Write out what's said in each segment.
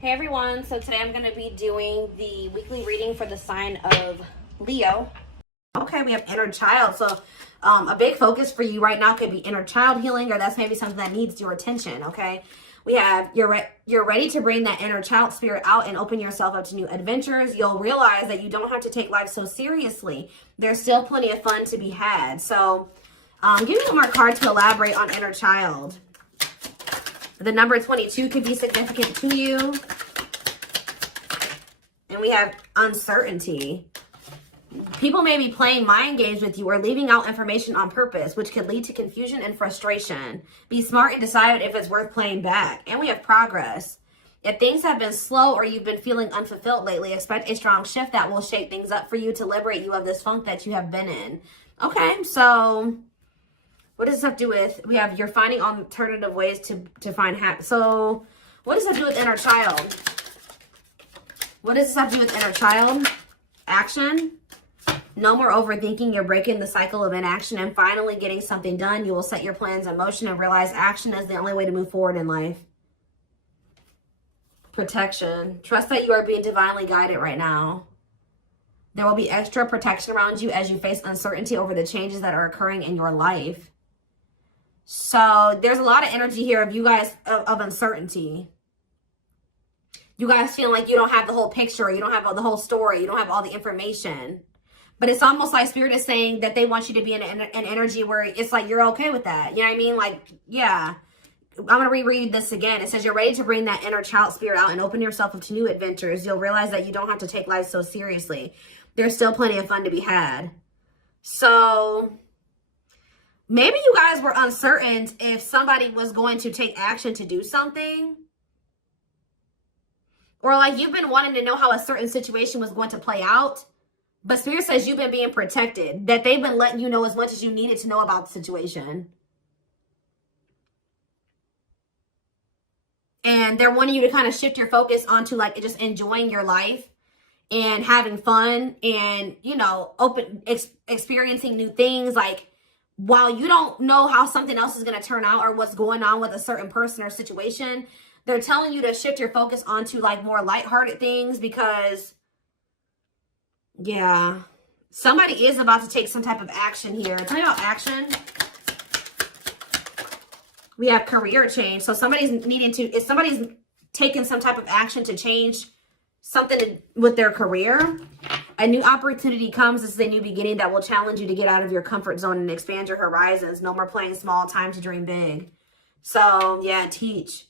Hey everyone, so today I'm going to be doing the weekly reading for the sign of Leo. Okay, we have inner child. So a big focus for you right now could be inner child healing, or that's maybe something that needs your attention, okay? We have you're ready to bring that inner child spirit out and open yourself up to new adventures. You'll realize that you don't have to take life so seriously. There's still plenty of fun to be had. So give me one more card to elaborate on inner child. The number 22 could be significant to you. And we have uncertainty. People may be playing mind games with you or leaving out information on purpose, which could lead to confusion and frustration. Be smart and decide if it's worth playing back. And we have progress. If things have been slow or you've been feeling unfulfilled lately, expect a strong shift that will shake things up for you to liberate you of this funk that you have been in. Okay, so what does this have to do with? We have you're finding alternative ways to find happiness. So what does that do with inner child? What does this have to do with inner child? Action. No more overthinking. You're breaking the cycle of inaction and finally getting something done. You will set your plans in motion and realize action is the only way to move forward in life. Protection. Trust that you are being divinely guided right now. There will be extra protection around you as you face uncertainty over the changes that are occurring in your life. So there's a lot of energy here of you guys of uncertainty. You guys feel like you don't have the whole picture. You don't have the whole story. You don't have all the information. But it's almost like Spirit is saying that they want you to be in an energy where it's like you're okay with that. You know what I mean? Like, yeah. I'm going to reread this again. It says you're ready to bring that inner child spirit out and open yourself up to new adventures. You'll realize that you don't have to take life so seriously. There's still plenty of fun to be had. So maybe you guys were uncertain if somebody was going to take action to do something. Or like you've been wanting to know how a certain situation was going to play out. But Spirit says you've been being protected. That they've been letting you know as much as you needed to know about the situation. And they're wanting you to kind of shift your focus onto like just enjoying your life. And having fun. And, you know, experiencing new things. Like while you don't know how something else is going to turn out. Or what's going on with a certain person or situation. They're telling you to shift your focus onto like more lighthearted things because, yeah, somebody is about to take some type of action here. Tell me about action. We have career change. So somebody's if somebody's taking some type of action to change something with their career, a new opportunity comes. This is a new beginning that will challenge you to get out of your comfort zone and expand your horizons. No more playing small, time to dream big. So yeah, teach.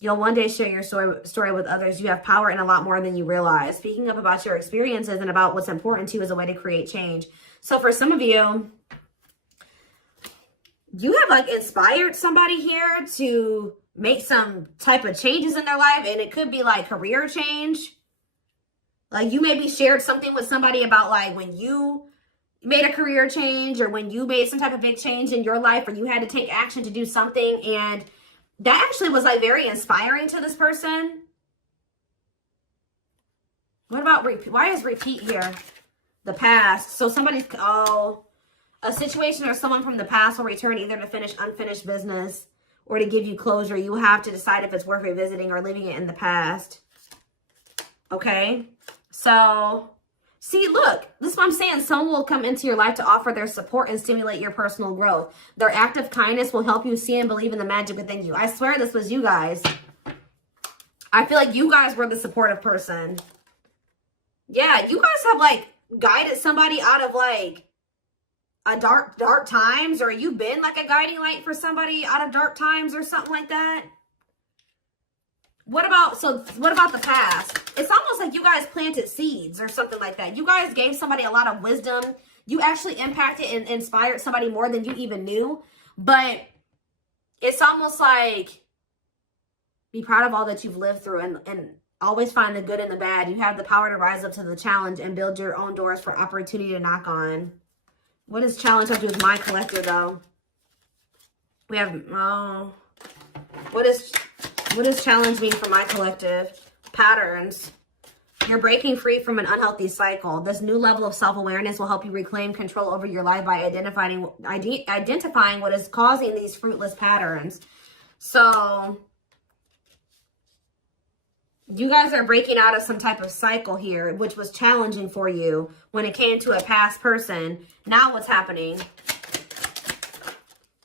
You'll one day share your story with others. You have power in a lot more than you realize. Speaking up about your experiences and about what's important to you is a way to create change. So for some of you, you have like inspired somebody here to make some type of changes in their life. And it could be like career change. Like you maybe shared something with somebody about like when you made a career change or when you made some type of big change in your life or you had to take action to do something, and that actually was like very inspiring to this person. What about repeat? Why is repeat here? The past. So somebody's, a situation or someone from the past will return either to finish unfinished business or to give you closure. You have to decide if it's worth revisiting or leaving it in the past. Okay. So see, look, this is what I'm saying. Someone will come into your life to offer their support and stimulate your personal growth. Their act of kindness will help you see and believe in the magic within you. I swear this was you guys. I feel like you guys were the supportive person. Yeah, you guys have like guided somebody out of like a dark times, or you've been like a guiding light for somebody out of dark times or something like that. What about the past? It's almost like you guys planted seeds or something like that. You guys gave somebody a lot of wisdom. You actually impacted and inspired somebody more than you even knew. But it's almost like be proud of all that you've lived through and always find the good and the bad. You have the power to rise up to the challenge and build your own doors for opportunity to knock on. What does challenge have to do with my collective though? We have, what does challenge mean for my collective? Patterns. You're breaking free from an unhealthy cycle. This new level of self-awareness will help you reclaim control over your life by identifying what is causing these fruitless patterns. So You guys are breaking out of some type of cycle here, which was challenging for you when it came to a past person. Now what's happening?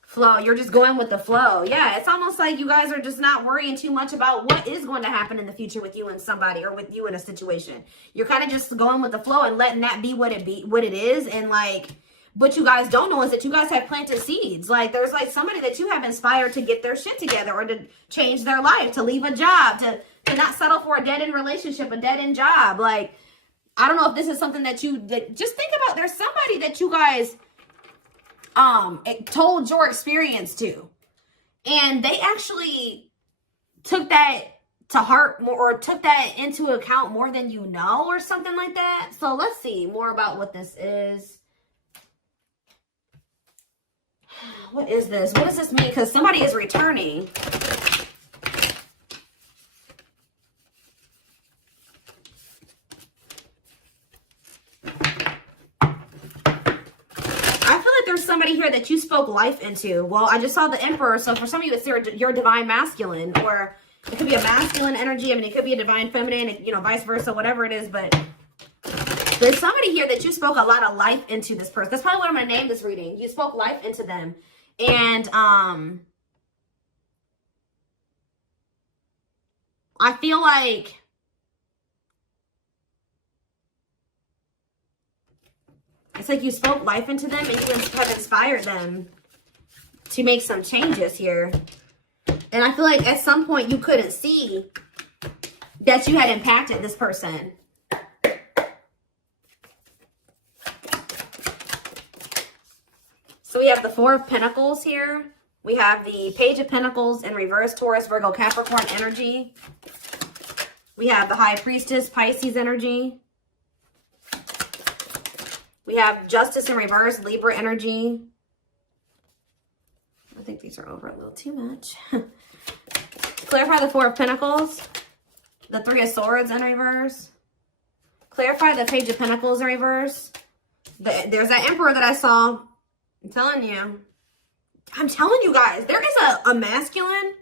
Flow. You're just going with the flow. Yeah, it's almost like you guys are just not worrying too much about what is going to happen in the future with you and somebody, or with you in a situation. You're kind of just going with the flow and letting that be what it is. And like, what you guys don't know is that you guys have planted seeds. Like, there's like somebody that you have inspired to get their shit together, or to change their life, to leave a job, to not settle for a dead-end relationship, a dead-end job. Like, I don't know if this is something that just think about. There's somebody that you guys told your experience to, and they actually took that to heart more, or took that into account more than you know, or something like that. So let's see more about what this is. What is this? What does this mean? Because somebody is returning. There's somebody here that you spoke life into. Well, I just saw the Emperor, so for some of you, it's your divine masculine, or it could be a masculine energy. I mean, it could be a divine feminine, you know, vice versa, whatever it is. But there's somebody here that you spoke a lot of life into this person. That's probably what I'm going to name this reading. You spoke life into them. And I feel like it's like you spoke life into them, and you have inspired them to make some changes here. And I feel like at some point you couldn't see that you had impacted this person. So we have the Four of Pentacles here. We have the Page of Pentacles in reverse, Taurus, Virgo, Capricorn energy. We have the High Priestess, Pisces energy. We have Justice in reverse, Libra energy. I think these are over a little too much. Clarify the Four of Pentacles. The Three of Swords in reverse. Clarify the Page of Pentacles in reverse. There's that Emperor that I saw. I'm telling you guys, there is a masculine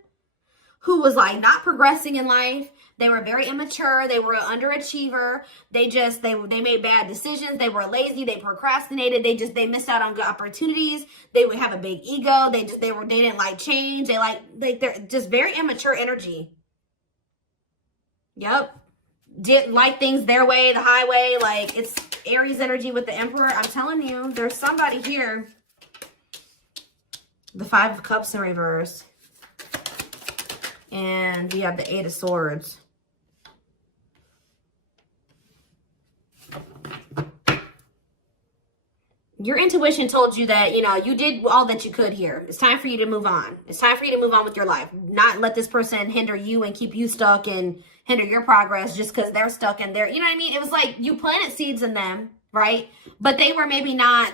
who was like not progressing in life. They were very immature. They were an underachiever. They made bad decisions. They were lazy. They procrastinated. They missed out on good opportunities. They would have a big ego. They didn't like change. They're just very immature energy. Yep. Didn't like things their way, the highway. Like, it's Aries energy with the Emperor. I'm telling you, there's somebody here. The Five of Cups in reverse. And we have the Eight of Swords. Your intuition told you that, you know, you did all that you could here. It's time for you to move on. It's time for you to move on with your life. Not let this person hinder you and keep you stuck and hinder your progress just because they're stuck in there. You know what I mean? It was like you planted seeds in them, right? But they were maybe not,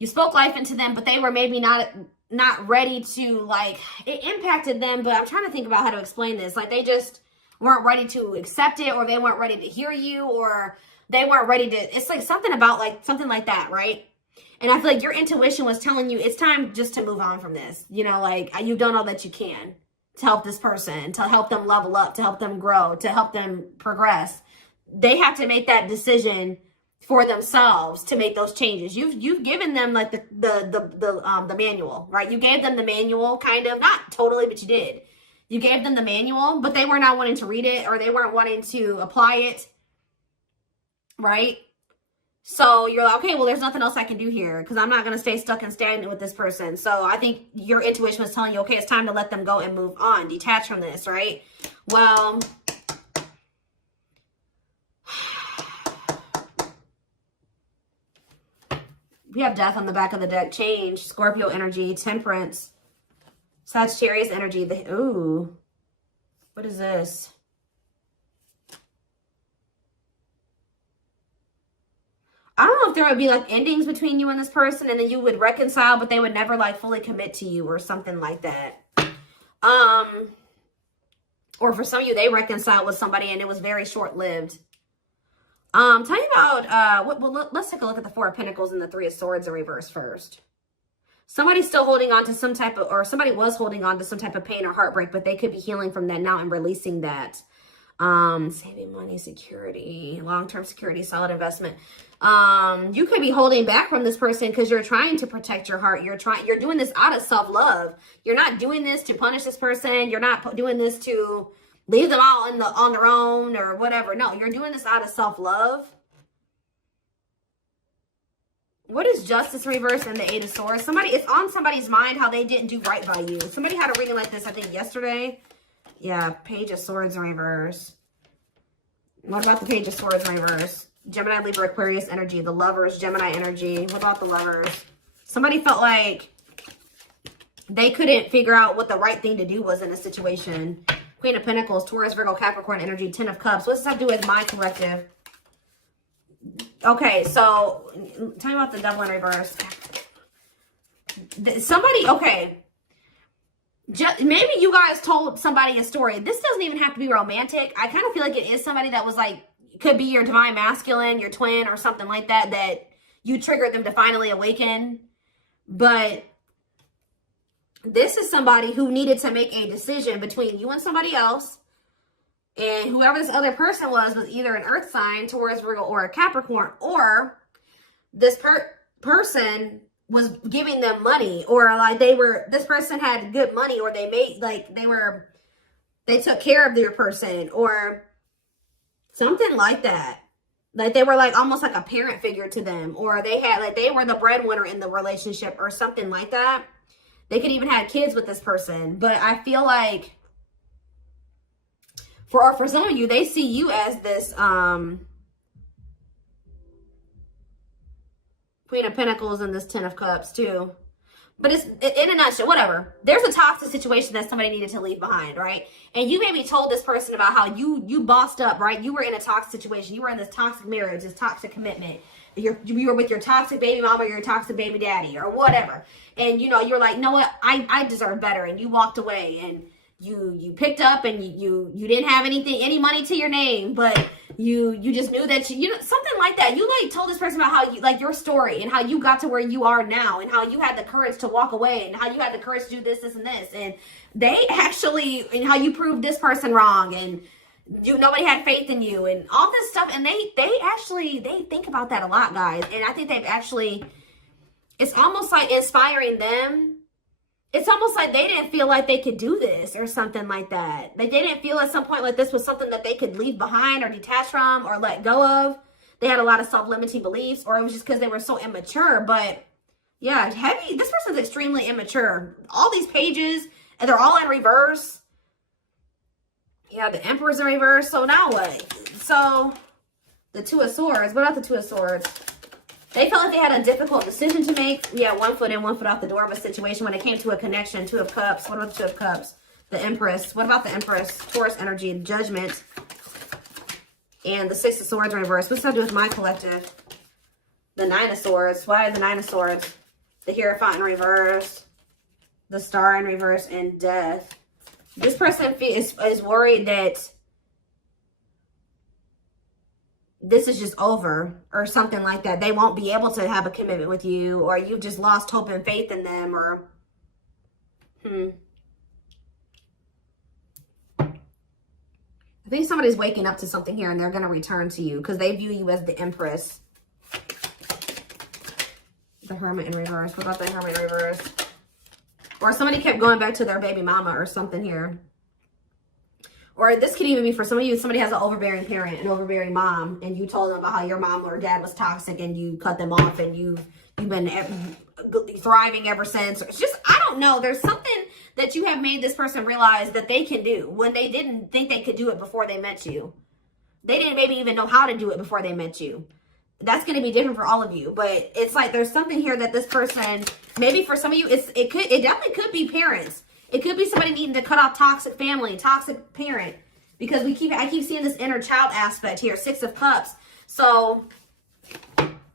you spoke life into them, but they were maybe not ready to, like, it impacted them. But I'm trying to think about how to explain this. Like, they just weren't ready to accept it, or they weren't ready to hear you, or they weren't ready to, it's like something about like something like that, right? And I feel like your intuition was telling you it's time just to move on from this. You know, like, you've done all that you can to help this person, to help them level up, to help them grow, to help them progress. They have to make that decision for themselves to make those changes. You've given them like the manual, right? You gave them the manual, kind of, not totally, but you did. You gave them the manual, but they were not wanting to read it, or they weren't wanting to apply it. Right? So you're like, okay, well, there's nothing else I can do here because I'm not going to stay stuck and stagnant with this person. So I think your intuition was telling you, okay, it's time to let them go and move on, detach from this, right? Well, we have Death on the back of the deck, Change, Scorpio energy, Temperance, Sagittarius energy. Ooh, what is this? I don't know if there would be like endings between you and this person, and then you would reconcile, but they would never like fully commit to you or something like that. Or for some of you, they reconciled with somebody and it was very short-lived. Tell me about, let's take a look at the Four of Pentacles and the Three of Swords in reverse first. Somebody's still holding on to some type of, or somebody was holding on to some type of pain or heartbreak, but they could be healing from that now and releasing that. Saving money, security, long-term security, solid investment. You could be holding back from this person because you're trying to protect your heart. You're doing this out of self-love. You're not doing this to punish this person. You're not doing this to leave them all on their own or whatever. No, you're doing this out of self-love. What is justice reverse and the 8 of swords? It's on somebody's mind how they didn't do right by you. Somebody had a reading like this, I think, yesterday. Yeah, page of swords in reverse. What about the page of swords in reverse? Gemini, Libra, Aquarius energy. The lovers, Gemini energy. What about the lovers? Somebody felt like they couldn't figure out what the right thing to do was in a situation. Queen of Pentacles, Taurus, Virgo, Capricorn energy, 10 of Cups. What does that have to do with my collective? Okay, so tell me about the Devil in reverse. Somebody, okay. Maybe you guys told somebody a story. This doesn't even have to be romantic. I kind of feel like it is somebody that was like, could be your divine masculine, your twin or something like that, that you triggered them to finally awaken. But this is somebody who needed to make a decision between you and somebody else. And whoever this other person was either an earth sign, Taurus, Virgo, or a Capricorn, or this person was giving them money, or like this person had good money, or they made, like they took care of their person, or something like that. Like they were like almost like a parent figure to them, or they were the breadwinner in the relationship or something like that. They could even have kids with this person. But I feel like for some of you, they see you as this Queen of Pentacles and this 10 of Cups too. But it's in a nutshell, whatever. There's a toxic situation that somebody needed to leave behind, right? And you maybe told this person about how you bossed up, right? You were in a toxic situation. You were in this toxic marriage, this toxic commitment. You were with your toxic baby mama or your toxic baby daddy or whatever. And, you know, you're like, no, what? I deserve better. And you walked away and you picked up and you didn't have any money to your name, but you just knew that you know, something like that. You like told this person about how you, like, your story and how you got to where you are now and how you had the courage to walk away and how you had the courage to do this and this. And they actually, and how you proved this person wrong and nobody had faith in you and all this stuff. And they think about that a lot, guys. And I think they've actually, it's almost like inspiring them. It's almost like they didn't feel like they could do this or something like that. They didn't feel at some point like this was something that they could leave behind or detach from or let go of. They had a lot of self-limiting beliefs, or it was just because they were so immature. But yeah, this person's extremely immature. All these pages, and they're all in reverse. Yeah, the Emperor's in reverse. So now what? So the Two of Swords. What about the Two of Swords? They felt like they had a difficult decision to make. Yeah, 1 foot in, 1 foot out the door of a situation when it came to a connection. 2 of Cups. What about the 2 of Cups? The Empress. What about the Empress? Taurus energy, Judgment. And the 6 of Swords in reverse. What's that do with my collective? The 9 of Swords. Why the 9 of Swords? The Hierophant in reverse. The Star in reverse. And Death. This person is worried that this is just over or something like that. They won't be able to have a commitment with you, or you've just lost hope and faith in them, or I think somebody's waking up to something here and they're going to return to you because they view you as the Empress. The Hermit in reverse. What about the Hermit in reverse? Or somebody kept going back to their baby mama or something here. Or this could even be for some of you, somebody has an overbearing parent, an overbearing mom, and you told them about how your mom or dad was toxic and you cut them off and you've been thriving ever since. It's just, I don't know. There's something that you have made this person realize that they can do when they didn't think they could do it before they met you. They didn't maybe even know how to do it before they met you. That's going to be different for all of you. But it's like there's something here that this person, maybe for some of you, it definitely could be parents. It could be somebody needing to cut off toxic family, toxic parent, because I keep seeing this inner child aspect here, 6 of Cups. So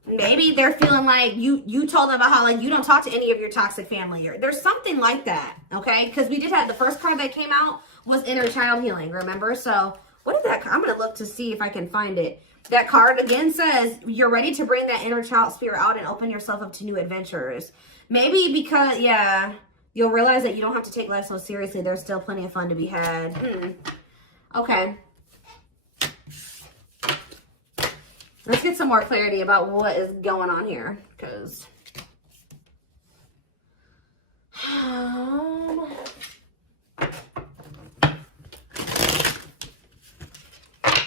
maybe they're feeling like you told them about how like you don't talk to any of your toxic family, or there's something like that, okay? Because we did have the first card that came out was inner child healing, remember? So What did that, I'm going to look to see if I can find it. That card again says you're ready to bring that inner child spirit out and open yourself up to new adventures. Maybe because, yeah, you'll realize that you don't have to take life so seriously. There's still plenty of fun to be had. Okay. Let's get some more clarity about what is going on here, because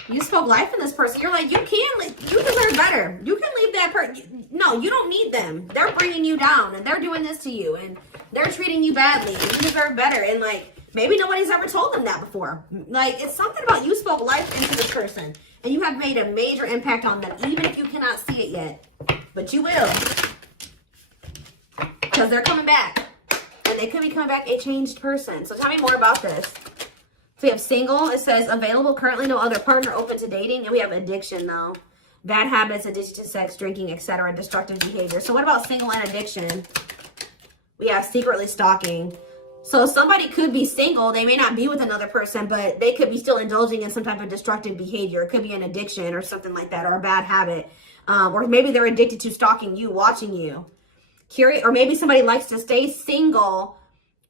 you spoke life in this person. You're like, you deserve better. You can leave that person. No, you don't need them. They're bringing you down, and they're doing this to you, and they're treating you badly. You deserve better. And like, maybe nobody's ever told them that before. Like, it's something about you spoke life into this person, and you have made a major impact on them, even if you cannot see it yet. But you will, because they're coming back, and they could be coming back a changed person. So tell me more about this. So we have single. It says available, currently no other partner, open to dating. And we have addiction, though. Bad habits, addiction to sex, drinking, etc., destructive behavior. So what about single and addiction? We have secretly stalking. So somebody could be single. They may not be with another person, but they could be still indulging in some type of destructive behavior. It could be an addiction or something like that, or a bad habit. Or maybe they're addicted to stalking you, watching you. Curious, or maybe somebody likes to stay single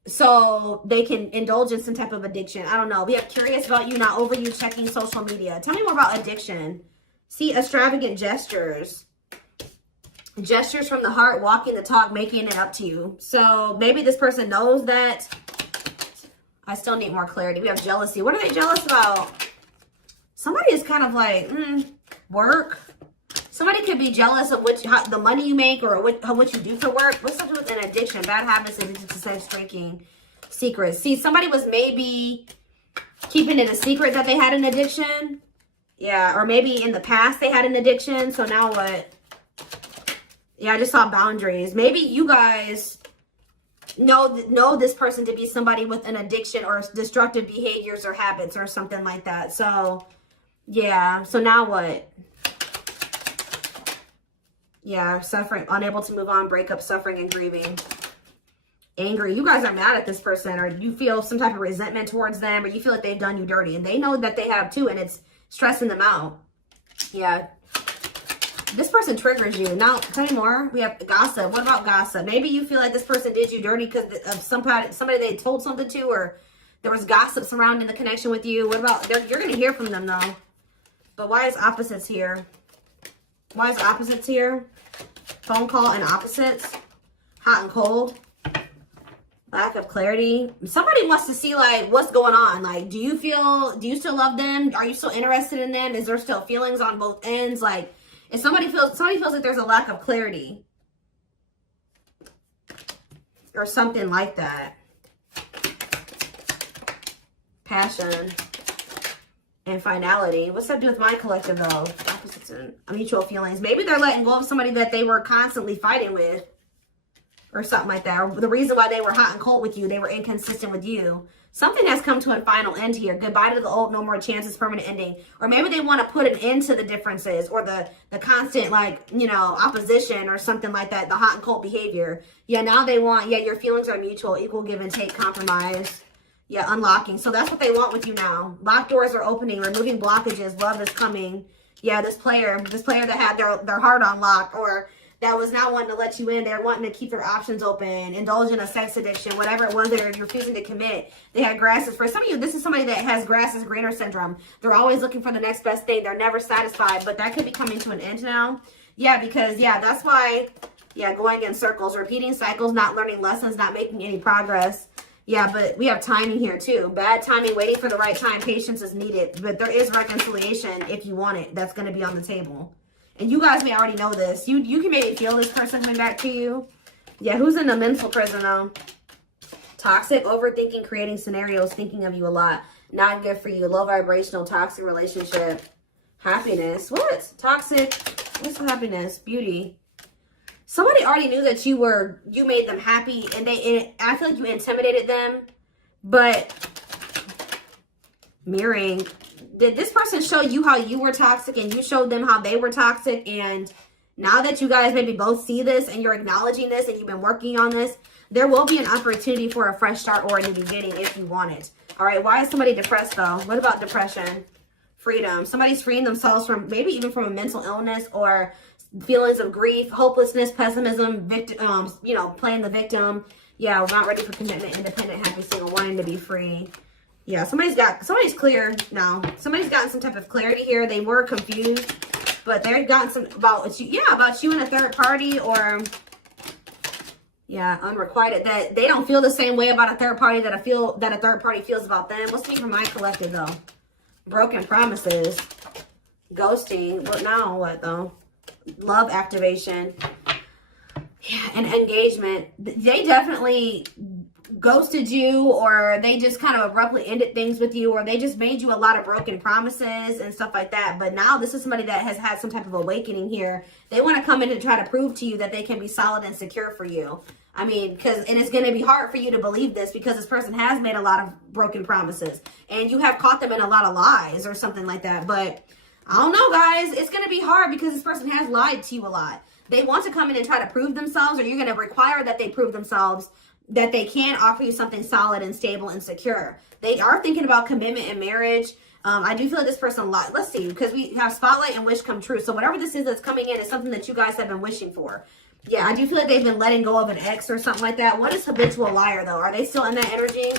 so they can indulge in some type of addiction. I don't know. We have curious about you, not over you, checking social media. Tell me more about addiction. See, extravagant gestures. Gestures from the heart, walking the talk, making it up to you. So maybe this person knows that. I still need more clarity. We have jealousy. What are they jealous about? Somebody is kind of like, work. Somebody could be jealous of the money you make, or what you do for work. What's up with an addiction? Bad habits, addicted to sex, drinking, secrets. See, somebody was maybe keeping it a secret that they had an addiction. Yeah, or maybe in the past they had an addiction. So now what? Yeah, I just saw boundaries. Maybe you guys know this person to be somebody with an addiction or destructive behaviors or habits or something like that. So, yeah. So now what? Yeah, suffering, unable to move on, breakup, suffering, and grieving. Angry. You guys are mad at this person, or you feel some type of resentment towards them, or you feel like they've done you dirty. And they know that they have too, and it's stressing them out. Yeah. This person triggers you. Now, tell me more. We have gossip. What about gossip? Maybe you feel like this person did you dirty because of somebody they told something to, or there was gossip surrounding the connection with you. What about, you're going to hear from them, though. But why is opposites here? Why is opposites here? Phone call and opposites. Hot and cold. Lack of clarity. Somebody wants to see, like, what's going on. Like, do you still love them? Are you still interested in them? Is there still feelings on both ends? Like, if somebody feels like there's a lack of clarity. Or something like that. Passion. And finality. What's that do with my collective, though? Opposites and mutual feelings. Maybe they're letting go of somebody that they were constantly fighting with. Or something like that. Or the reason why they were hot and cold with you. They were inconsistent with you. Something has come to a final end here. Goodbye to the old, no more chances, permanent ending. Or maybe they want to put an end to the differences. Or the constant, like, you know, opposition or something like that. The hot and cold behavior. Yeah, now they want, yeah, your feelings are mutual. Equal give and take, compromise. Yeah, unlocking. So that's what they want with you now. Locked doors are opening, removing blockages. Love is coming. Yeah, this player that had their heart unlocked, or that was not wanting to let you in. They're wanting to keep their options open, indulge in a sex addiction, whatever it was they're refusing to commit. They had grasses. For some of you, this is somebody that has grass is greener syndrome. They're always looking for the next best thing. They're never satisfied, but that could be coming to an end now. Yeah, because, yeah, that's why, yeah, going in circles, repeating cycles, not learning lessons, not making any progress. Yeah, but we have timing here too. Bad timing, waiting for the right time. Patience is needed. But there is reconciliation if you want it. That's going to be on the table. And you guys may already know this. You can maybe feel this person coming back to you. Yeah, who's in the mental prison though? Toxic, overthinking, creating scenarios, thinking of you a lot. Not good for you. Low vibrational, toxic relationship. Happiness. What? Toxic. What's the happiness? Beauty. Somebody already knew that you made them happy, and I feel like you intimidated them. But mirroring, did this person show you how you were toxic and you showed them how they were toxic? And now that you guys maybe both see this and you're acknowledging this and you've been working on this, there will be an opportunity for a fresh start or a new beginning if you want it. All right, why is somebody depressed though? What about depression? freedom. Somebody's freeing themselves from maybe even from a mental illness or feelings of grief, hopelessness, pessimism, victim, you know, playing the victim. Yeah, we're not ready for commitment, independent, happy, single, wanting to be free. Yeah, somebody's clear now. Somebody's gotten some type of clarity here. They were confused, but they've gotten some about you, yeah, about you and a third party, or yeah, unrequited, that they don't feel the same way about a third party that a third party feels about them. What's me for my collective though? Broken promises, ghosting. But now what though? Love activation. Yeah, and engagement. They definitely ghosted you, or they just kind of abruptly ended things with you, or they just made you a lot of broken promises and stuff like that. But now this is somebody that has had some type of awakening here. They want to come in and try to prove to you that they can be solid and secure for you. I mean, and it's going to be hard for you to believe this because this person has made a lot of broken promises and you have caught them in a lot of lies or something like that. But I don't know, guys. It's going to be hard because this person has lied to you a lot. They want to come in and try to prove themselves, or you're going to require that they prove themselves that they can offer you something solid and stable and secure. They are thinking about commitment and marriage. I do feel like this person lied. Let's see, because we have spotlight and wish come true. So whatever this is that's coming in is something that you guys have been wishing for. Yeah, I do feel like they've been letting go of an ex or something like that. What is habitual liar, though? Are they still in that energy?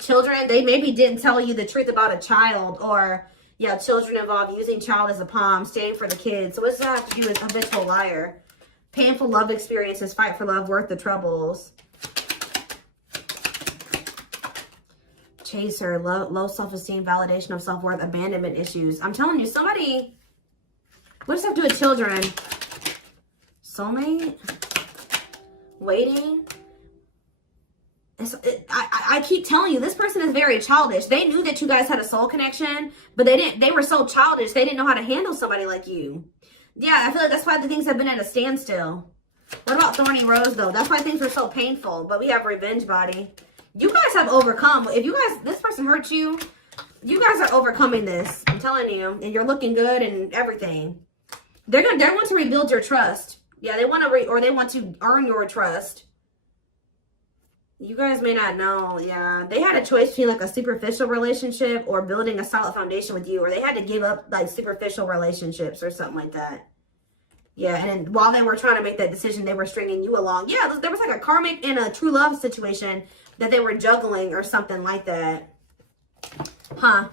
Children, they maybe didn't tell you the truth about a child, or, yeah, children involved, using child as a palm, staying for the kids. So what does that have to do with habitual liar? Painful love experiences, fight for love, worth the troubles. Chaser, low self-esteem, validation of self-worth, abandonment issues. I'm telling you, somebody, what does that have to do with children? Soulmate, waiting. I keep telling you, this person is very childish. They knew that you guys had a soul connection, but they were so childish. They didn't know how to handle somebody like you. Yeah, I feel like that's why the things have been at a standstill. What about Thorny Rose, though? That's why things were so painful. But we have Revenge Body. You guys have overcome. If you guys, this person hurt you, you guys are overcoming this. I'm telling you. And you're looking good and everything. They want to rebuild your trust. Yeah, they want to they want to earn your trust. You guys may not know. Yeah, they had a choice between like a superficial relationship or building a solid foundation with you, or they had to give up like superficial relationships or something like that. Yeah, and then while they were trying to make that decision, they were stringing you along. Yeah, there was like a karmic and a true love situation that they were juggling or something like that. Huh.